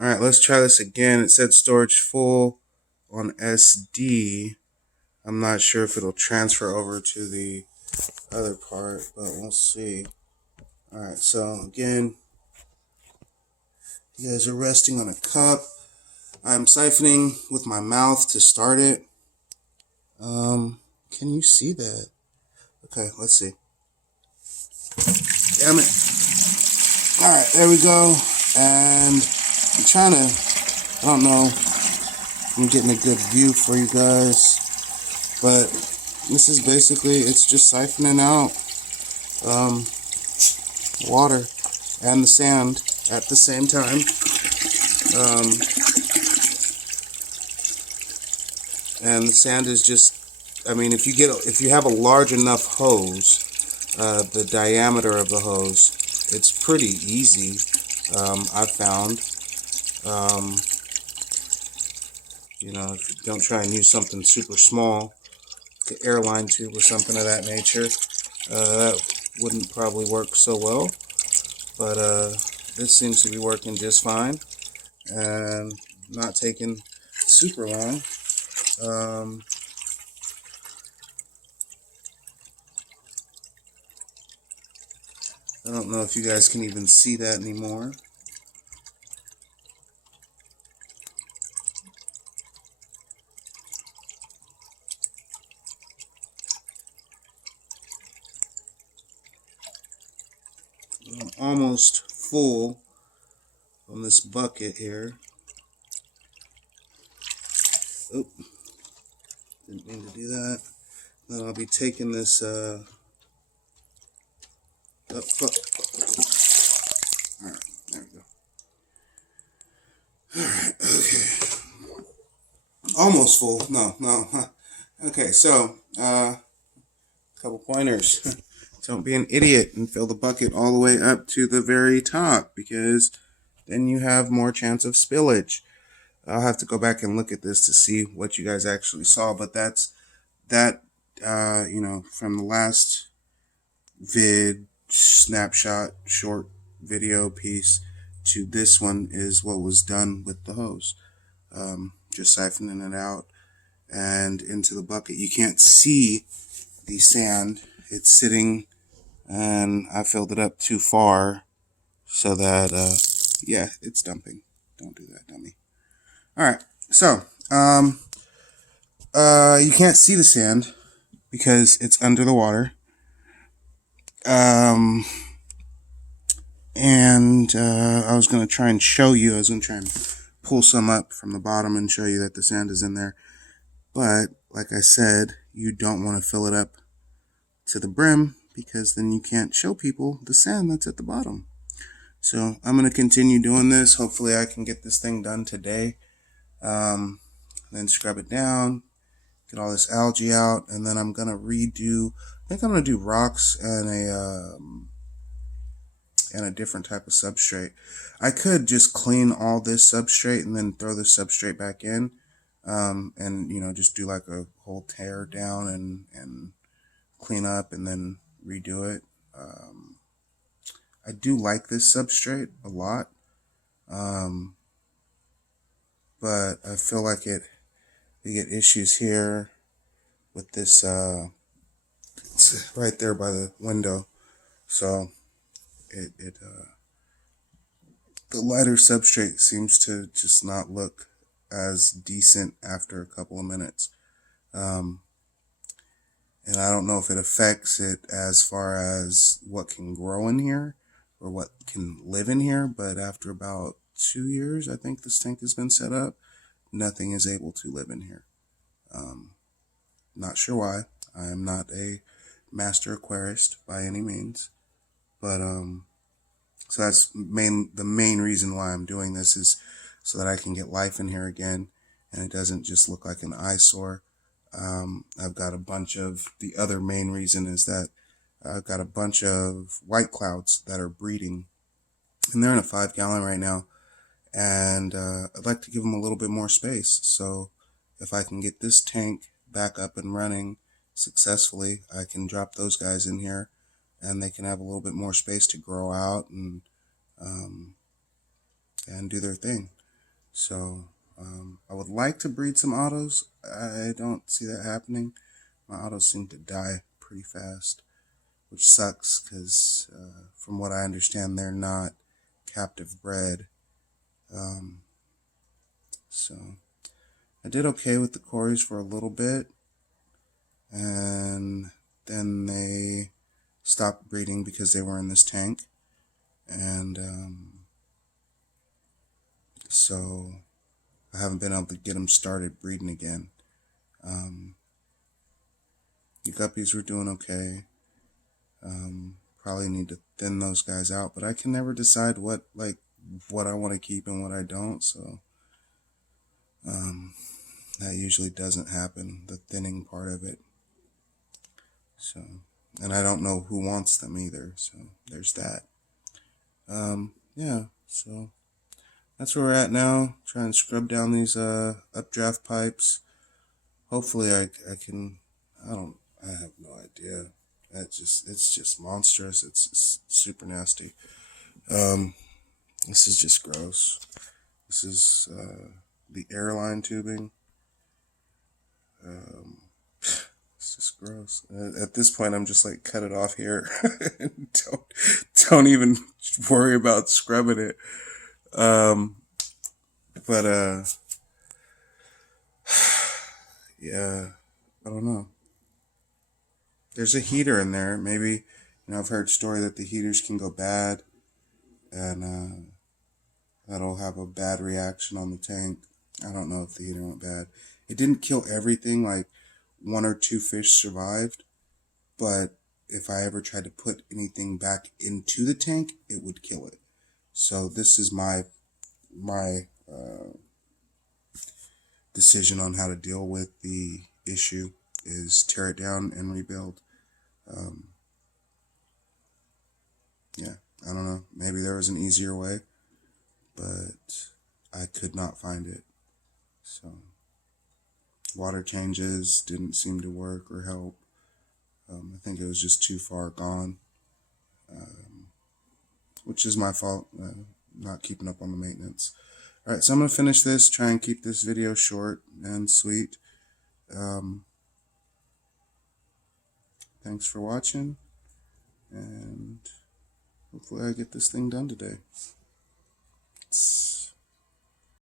All right, let's try this again. It said storage full on SD. I'm not sure if it'll transfer over to the other part, but we'll see. All right, so again, you guys are resting on a cup. I'm siphoning with my mouth to start it. Can you see that? Okay, let's see. Damn it. All right, there we go. And I'm trying to, I don't know, I'm getting a good view for you guys, but this is basically, it's just siphoning out water and the sand at the same time. And the sand is just, I mean, if you have a large enough hose, the diameter of the hose, it's pretty easy. I've found. If you don't try and use something super small, like an airline tube or something of that nature, that wouldn't probably work so well. But this seems to be working just fine and not taking super long. I don't know if you guys can even see that anymore. I'm almost full on this bucket here. Oh, didn't mean to do that. Then I'll be taking this up. Alright, there we go. Alright, okay. Almost full. No. Okay, so, a couple pointers. Don't be an idiot and fill the bucket all the way up to the very top, because then you have more chance of spillage. I'll have to go back and look at this to see what you guys actually saw, but that's that, from the last snapshot short video piece to this one is what was done with the hose. Just siphoning it out and into the bucket. You can't see the sand. It's sitting, and I filled it up too far so that, yeah, it's dumping. Don't do that, dummy. All right, so, you can't see the sand because it's under the water. I was going to try and show you, I was going to try and pull some up from the bottom and show you that the sand is in there. But, like I said, you don't want to fill it up to the brim because then you can't show people the sand that's at the bottom. So, I'm going to continue doing this. Hopefully I can get this thing done today. Then scrub it down, get all this algae out, and then I'm going to redo, I think I'm going to do rocks and a different type of substrate. I could just clean all this substrate and then throw the substrate back in, and just do like a whole tear down and clean up and then redo it. I do like this substrate a lot, but I feel like we get issues here with this. It's right there by the window, so the lighter substrate seems to just not look as decent after a couple of minutes. And I don't know if it affects it as far as what can grow in here or what can live in here, but after about 2 years, I think this tank has been set up, nothing is able to live in here. Not sure why. I am not a master aquarist by any means, but so that's the main reason why I'm doing this is so that I can get life in here again and it doesn't just look like an eyesore. I've got a bunch of, the other main reason is that I've got a bunch of white clouds that are breeding, and they're in a 5-gallon right now, and I'd like to give them a little bit more space. So if I can get this tank back up and running successfully, I can drop those guys in here and they can have a little bit more space to grow out and do their thing. So I would like to breed some autos. I don't see that happening. My autos seem to die pretty fast, which sucks because from what I understand, they're not captive bred. So I did okay with the Corys for a little bit, and then they stopped breeding because they were in this tank, and so I haven't been able to get them started breeding again. The guppies were doing okay. Probably need to thin those guys out, but I can never decide what I want to keep and what I don't. So that usually doesn't happen, the thinning part of it. So, and I don't know who wants them either. So there's that. Yeah. So that's where we're at now. Trying to scrub down these updraft pipes. Hopefully I can. I have no idea. It's just monstrous. It's super nasty. This is just gross. This is the airline tubing. It's just gross. At this point, I'm just like, cut it off here. don't even worry about scrubbing it. But yeah, I don't know. There's a heater in there. Maybe, I've heard story that the heaters can go bad, and that'll have a bad reaction on the tank. I don't know if the heater went bad. It didn't kill everything. Like 1 or 2 fish survived, but if I ever tried to put anything back into the tank, it would kill it. So this is my decision on how to deal with the issue is tear it down and rebuild. Yeah, I don't know. Maybe there was an easier way, but I could not find it. So water changes didn't seem to work or help. I think it was just too far gone, which is my fault, not keeping up on the maintenance. All right, so I'm going to finish this, try and keep this video short and sweet. Thanks for watching, and hopefully I get this thing done today.